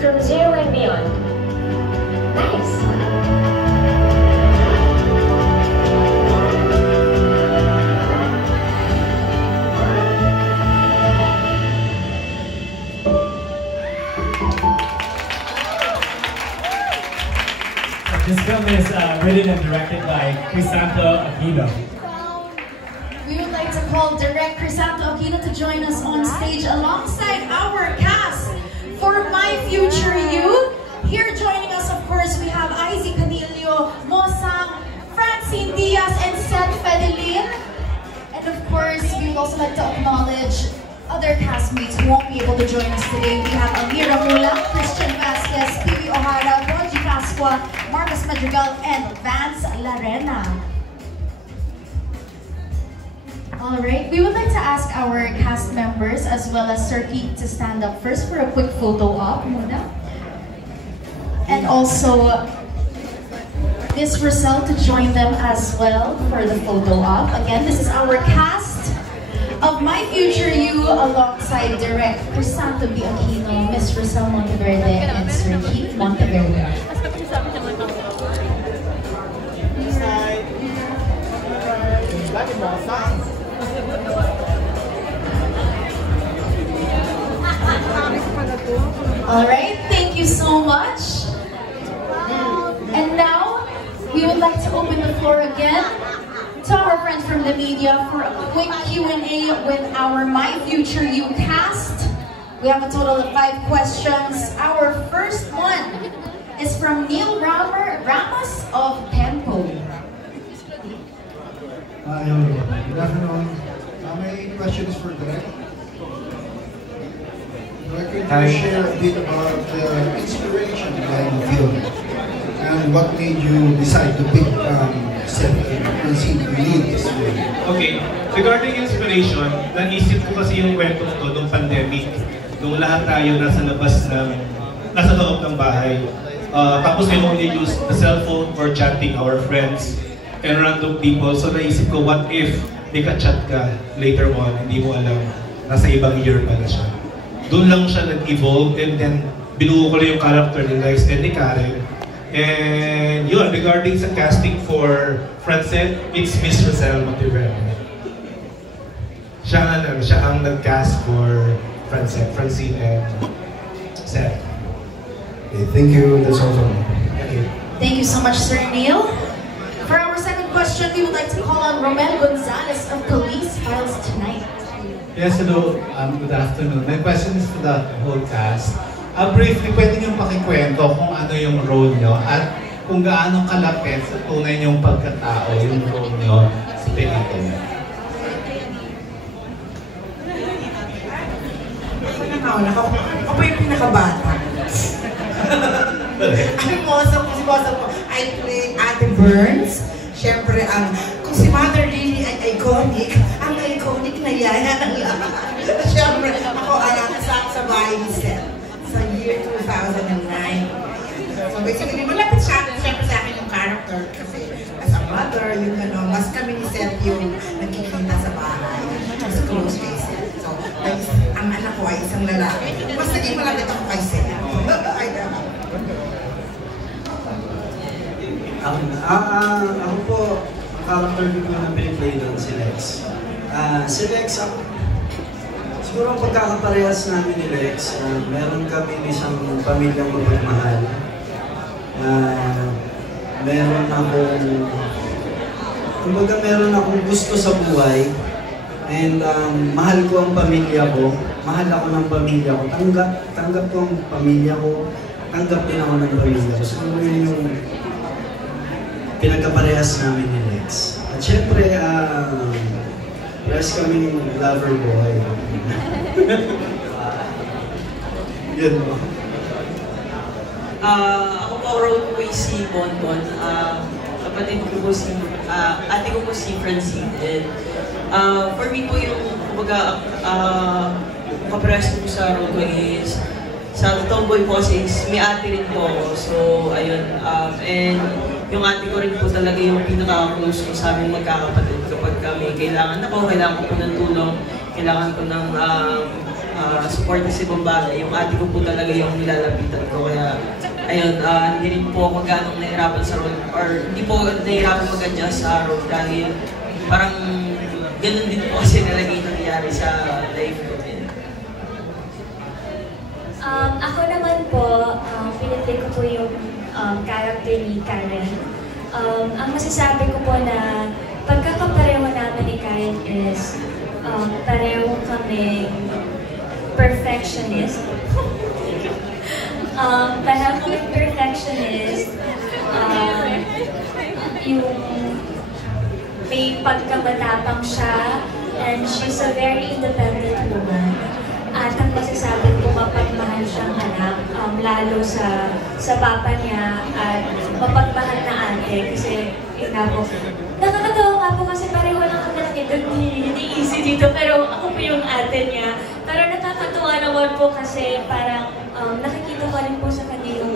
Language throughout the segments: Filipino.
from Zero and Beyond. Nice. This film is written and directed by Crisanto Aquino. We would like to call Direct Crisanto Aquino to join us on stage alongside our cast for My Future You. Here joining us, of course, we have Izzy Canillo, Mosang, Francine Diaz, and Seth Fedelin. And of course, we would also like to acknowledge other castmates who won't be able to join us today. We have Amira Mula, Christian Vasquez, Pibi O'Hara, Roji Casqua, Marcus Madrigal, and Vance Larena. Alright, we would like to ask our cast members as well as Sir Keith to stand up first for a quick photo op muna. And also Miss Roselle to join them as well for the photo op. Again, this is our cast of My Future You alongside Direct Crisanto B. Aquino, Miss Roselle Monteverde, and Sir Keith Monteverde. Alright, thank you so much. And now, we would like to open the floor again to our friends from the media for a quick Q&A with our My Future You cast. We have a total of 5 questions. Our first one is from Neil Ramos of Tempo. Good afternoon. My question is for Direk. Direk, can you share a bit about the inspiration behind the film? And what made you decide to pick Seth and Francine to lead this film? Okay, regarding inspiration, naisip ko kasi yung kwento ko nung pandemic, nung lahat tayo nasa loob ng bahay. Tapos we only use the cellphone for chatting our friends and random people. So naisip ko, what if may ka-chat ka later on, hindi mo alam, nasa ibang year pala siya. Doon lang siya nag-evolve and then binuo ko lang yung character ni Liz and ni Karen. And yun, regarding sa casting for Francine, it's Miss Roselle Monteverde. Siya ang nag-cast for Francine and Seth. Okay, thank you. That's all from me. Thank you so much, Sir Neil. For our second question, we would like to call on Romel Gonzalez of Police Files Tonight. Yes, hello. Good afternoon. My question is for the whole cast. Briefly, pwede niyong pakikwento kung ano yung role niyo at kung gaano kalapit sa tunay niyong pagkatao yung role niyo sa pelikula. Ako pa yung pinakabata. Si Bosa po, I play Ate Burns. Siyempre, kung si Mother Lily ay iconic, ang iconic na yaya ng lahat. Siyempre, ako kasama sa bahay ni Seth sa year 2009. So basically, malapit siya siyempre sa akin yung character kasi as a mother, yung mas kami ni Seth yung nagkikita sa bahay. Mas close kay Seth. So, ang anak ko ay isang lalaki. Mas naging malapit ako kay Seth. Ako po, ang character ko na piniplay doon si Lex. Si Lex, siguro ang pagkakaparehas namin ni Lex, meron kami isang pamilyang mapagmahal. Meron akong gusto sa buhay. And mahal ko ang pamilya ko. Mahal ako ng pamilya ko. Tanggap ko ang pamilya ko. Tanggap din ako ng pamilya ko. So yun yung pinagkaparehas namin ni Lex. At syempre, parehas kami ng lover boy. Yun mo. Ako po, role ko ay si Bonbon. Kapatid ko po si, ate ko po si Francine. And for me po yung, kumbaga, kaparehas ko sa role ko is, sa tomboy po kasi may ate rin po ako. So, ayun. And yung ate ko rin po talaga yung pinaka-close ko sa aming magkakapatid kapag kami kailangan ko po ng tulong, kailangan ko ng support sa ibang bagay. Yung ate ko po talaga yung nilalapitan ko. Kaya, ayun, hindi rin po ako ganong nahirapan sa role, or hindi po nahirapan mag-adjust sa role dahil parang ganun din po kasi talaga yung nangyayari sa life ko. Ako naman po, pinipili ko po yung character ni Karen. Ang masasabi ko po na pagkakapareho namin ni Karen is pareho kami perfectionist. Pareho kami perfectionist. Yung may pagkamatapang siya, and she's a very independent woman. At ang masasabi ko, mapagmahal siyang anak, lalo sa papa niya, at mapagmahal na ate, kasi yun nga po. Nakakatawa nga po kasi pareho lang kami ng hindi easy dito, pero ako po yung ate niya. Pero nakakatawa naman po kasi parang nakikita ko rin po sa kanya yung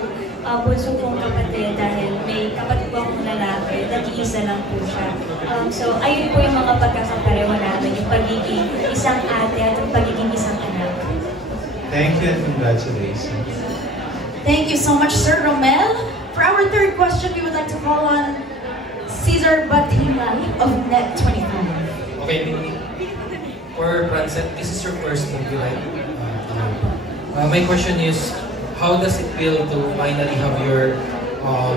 bunso kong kapatid dahil may kapatid po akong lalaki, nag-iisa lang po siya. So ayun po yung mga pagkakapareho namin, yung pagiging isang ate at yung pagiging isang anak. Thank you and congratulations. Thank you so much, Sir Romel. For our third question, we would like to call on Cesar Batilan of Net25. Okay, for Francet, this is your first movie, right? My question is, how does it feel to finally have your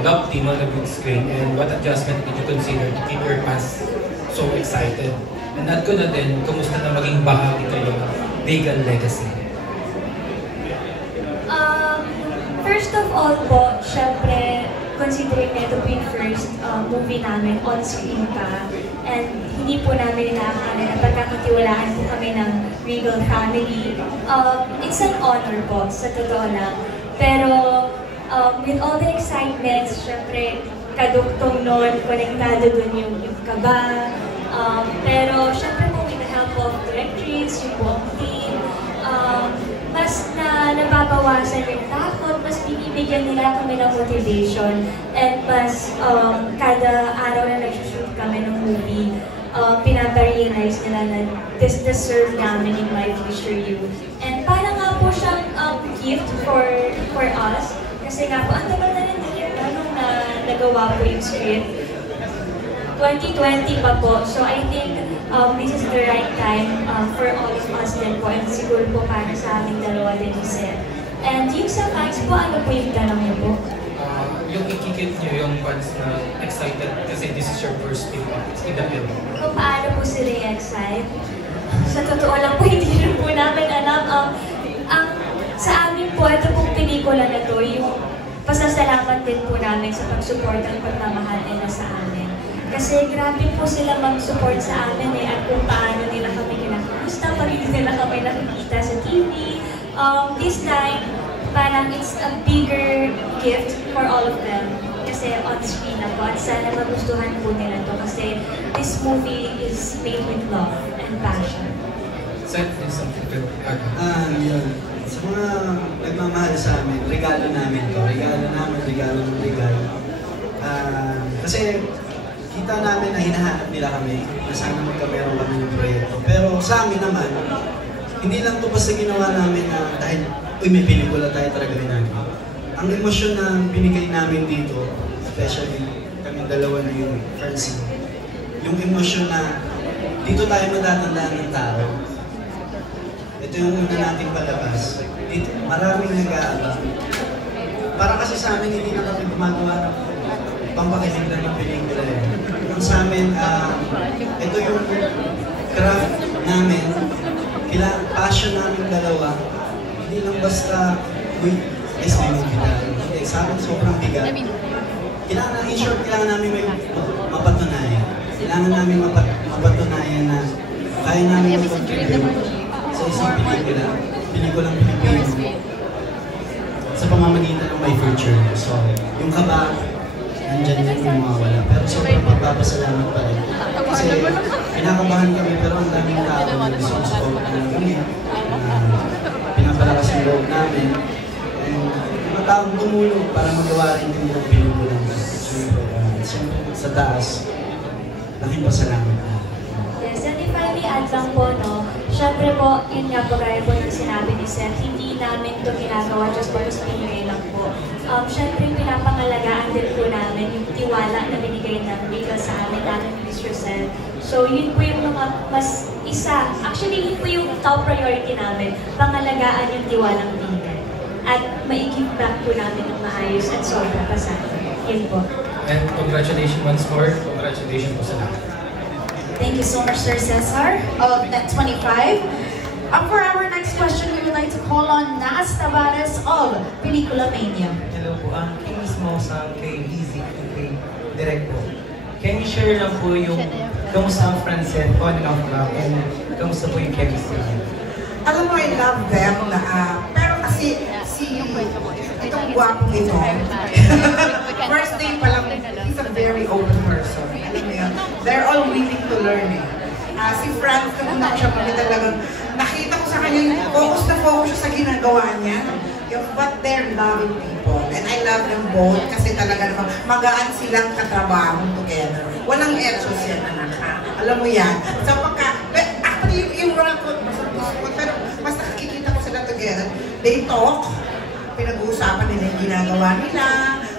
love team on the big screen, and what adjustment did you consider to keep your fans so excited? And at ko na din, kumusta na maging bahagi kayo ng Legal Legacy? First of all po, syempre, considering na ito po yung first movie namin on screen pa, and hindi po namin inaakala na pagkakatiwalaan po kami ng Regal family. It's an honor po, sa totoo lang. Pero with all the excitement, syempre, kadugtong nun, konektado dun yung kaba. Pero syempre po, with the help of directors, yung buong team, mas nababawasan yung takot, mas binibigyan nila kami ng motivation, and mas kada araw na nag-shoot kami ng movie, pinapa-realize nila na this deserve namin in My Future You. And parang nga po siyang gift for us, kasi nga po, ang tagal na rin nung nagawa po yung script. 2020 pa po, so I think this is the right time for all of us din po, and siguro po para sa aming dalawa din ni Seth. And yung sa fans po, ano po yung tanong niyo po? Yung ikikit niyo yung fans na excited kasi this is your first film in the film. Kung paano po sila i-excite? Sa totoo lang po, hindi rin po namin alam. Sa amin po, ito pong pelikula na to, yung pasasalamat din po namin sa pag-support at pagmamahal nila sa amin. Kasi grabe po sila mag-support sa amin at kung paano nila kami kinakamusta, pag hindi nila kami nakikita sa TV. This time, parang it's a bigger gift for all of them. Kasi on screen na po, at sana magustuhan po nila to kasi this movie is made with love and passion. Seth, is something to add? Yun. Sa mga nagmamahal sa amin, regalo namin to. Regalo ng regalo. Kasi kita namin na hinahanap nila kami, na sana magkameron kami ng proyekto. Pero sa amin naman, hindi lang ito basta ginawa namin na dahil, may pelikula tayo talaga namin. Ang emosyon na binigay namin dito, especially kami dalawa ni Francine, yung emosyon na dito tayo matatandaan ng tao. Ito yung una nating palabas. Dito, maraming nag-aabang. Para kasi sa amin, hindi na kami gumagawa ng pampakinig lang ng pelikula yun. Ang sa amin, ito yung craft namin, passion namin dalawa, hindi lang basta, uy, may movie tayo. Hindi, sa amin sobrang bigat. In short, kailangan namin may mapatunayan. Kailangan namin mapatunayan na kaya namin mag-contribute sa isang pelikulang Pilipino sa pamamagitan ng My Future. So, yung kaba, nandyan din yung mawawala. Pero sobrang magpapasalamat pa rin. Kasi pinakabahan kami, pero ang daming tao na nasusupport na kami. Pinapalakas yung loob namin. And mga taong tumulong para magawa rin yung pelikula. Siyempre, sa taas, laking pasalamat. Yes, and if I may add lang po, no, Siyempre po, yun nga po, gaya po ng sinabi ni Seth, hindi namin ito ginagawa just because Pinoy lang po. Siyempre, pinapangalagaan din po namin yung tiwala na binigay ng Rica sa amin, lalo ni Mr. Seth. So, yun po yung mga mas isa. Actually, yun po yung top priority namin, pangalagaan yung tiwalang Rica. At mai-give back po namin ng maayos at sobra pa sa atin. Yun po. And congratulations once more. Congratulations po sa lahat. Thank you so much, Sir Cesar of Net 25. For our next question, we would like to call on Nas Tavares of Pelikula Mania. Hello po, kay mismo sa kay Easy, kay Direct po. Can you share lang po yung kamusta ang Francet on and off lang and kamusta po yung chemistry? Alam mo, I love them na, pero kasi itong guwapong ito, first day pa lang, he's a very open person. Alam mo yun, they're all willing to learn eh. Si Franz, nung una ko siya kami talagang, nakita ko sa kanya yung focus na focus siya sa ginagawa niya. But they're loving people. And I love them both kasi talaga naman magaan silang katrabaho together. Walang etos yan, anak ha. Alam mo yan. So actually yung role ko, pero mas nakikita ko sila together. They talk, pinag-uusapan nila yung ginagawa nila,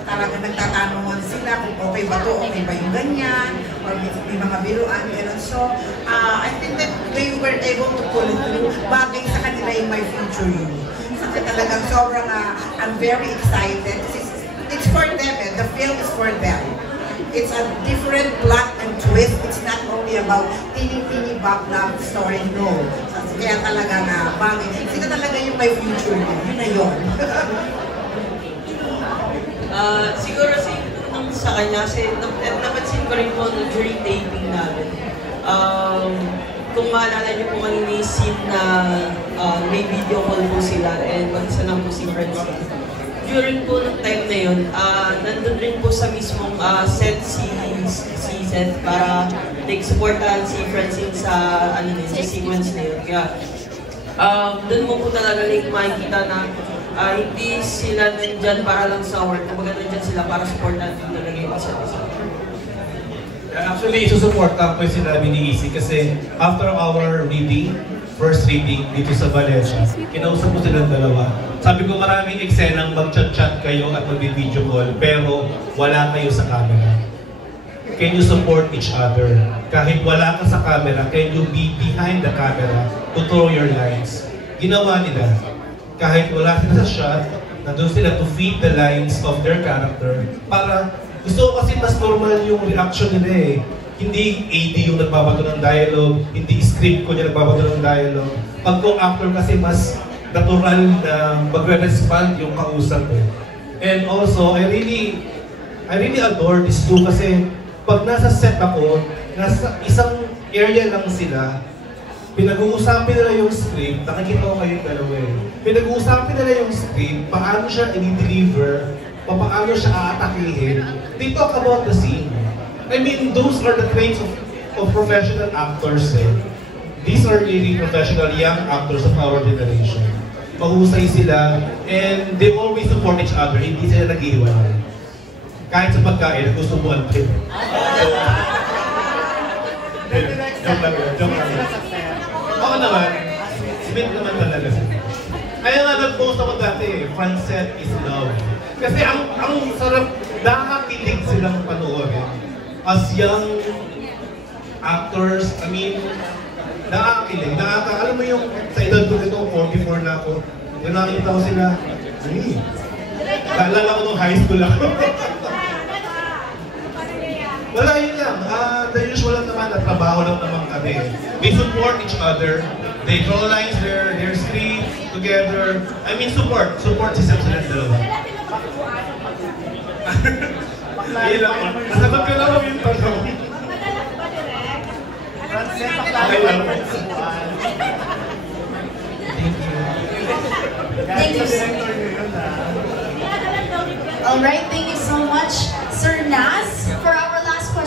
talaga nagtatanungan sila kung okay ba to, okay ba yung ganyan, or may mga biruan, gano'n. So, I think that they were able to pull it through. Bagay sa kanila yung My Future You. Kasi talagang sobrang, I'm very excited. It's for them, the film is for them. It's a different plot and twist. It's not only about teeny back love story, no. Kaya talaga na bagay. Sino talaga yung My Future You? Yun na yun. Siguro sa kanya, kasi napansin ko rin po during taping namin. Kung maalala niyo po kanina yung scene na may video call po sila and mag-isa lang po si Francine. During po ng time na yun, nandun rin po sa mismong set si Seth para supportahan si Francine sa sequence na yun. Kaya doon mo po talaga makikita na hindi sila nandyan para lang sa work, kumbaga nandyan sila para supportan din talaga yung isa't isa. Actually, isusuportan ko yung sinabi ni Easy kasi after our reading, first reading dito sa Valencia, kinausap ko silang dalawa. Sabi ko maraming eksenang mag-chat-chat kayo at mag-video call pero wala kayo sa camera. Can you support each other? Kahit wala ka sa camera, can you be behind the camera to throw your lines? Ginawa nila. Kahit wala sila sa shot, nandun sila to feed the lines of their character para gusto ko kasi mas normal yung reaction nila eh. Hindi AD yung nagbabato ng dialogue, hindi script ko yung nagbabato ng dialogue. Pag kung actor kasi mas natural na magre-respond yung kausap eh. And also, I really adore these two kasi pag nasa set ako, nasa isang area lang sila, pinag-uusapan nila yung script, nakikita ko kayong dalawa eh. Pinag-uusapan nila yung script, paano siya i-deliver, paano siya aatakihin. They talk about the scene. I mean, those are the traits of professional actors eh. These are really professional young actors of our generation. Mahusay sila, and they always support each other, hindi sila nag-iiwan. Kahit sa pagkain, nagustubuan ko. Joke lang. Ako naman, sweet naman talaga siya. Kaya nga nag-post ako dati, Francet is love. Kasi ang sarap, nakakakilig silang panoorin. As young actors, I mean, nakakakilig. Alam mo yung sa edad ko ito, 44 na ako, yung nakakita ko sila, naalala ko nung high school ako. Wala yun lang. The usual lang naman, at trabaho lang naman kami. We support each other. They draw lines, their script together. I mean, support. Support si Sam sila dalawa. Ayun lang. Nasagot ko lang yung tanong. Okay lang. Thank you. Alright, thank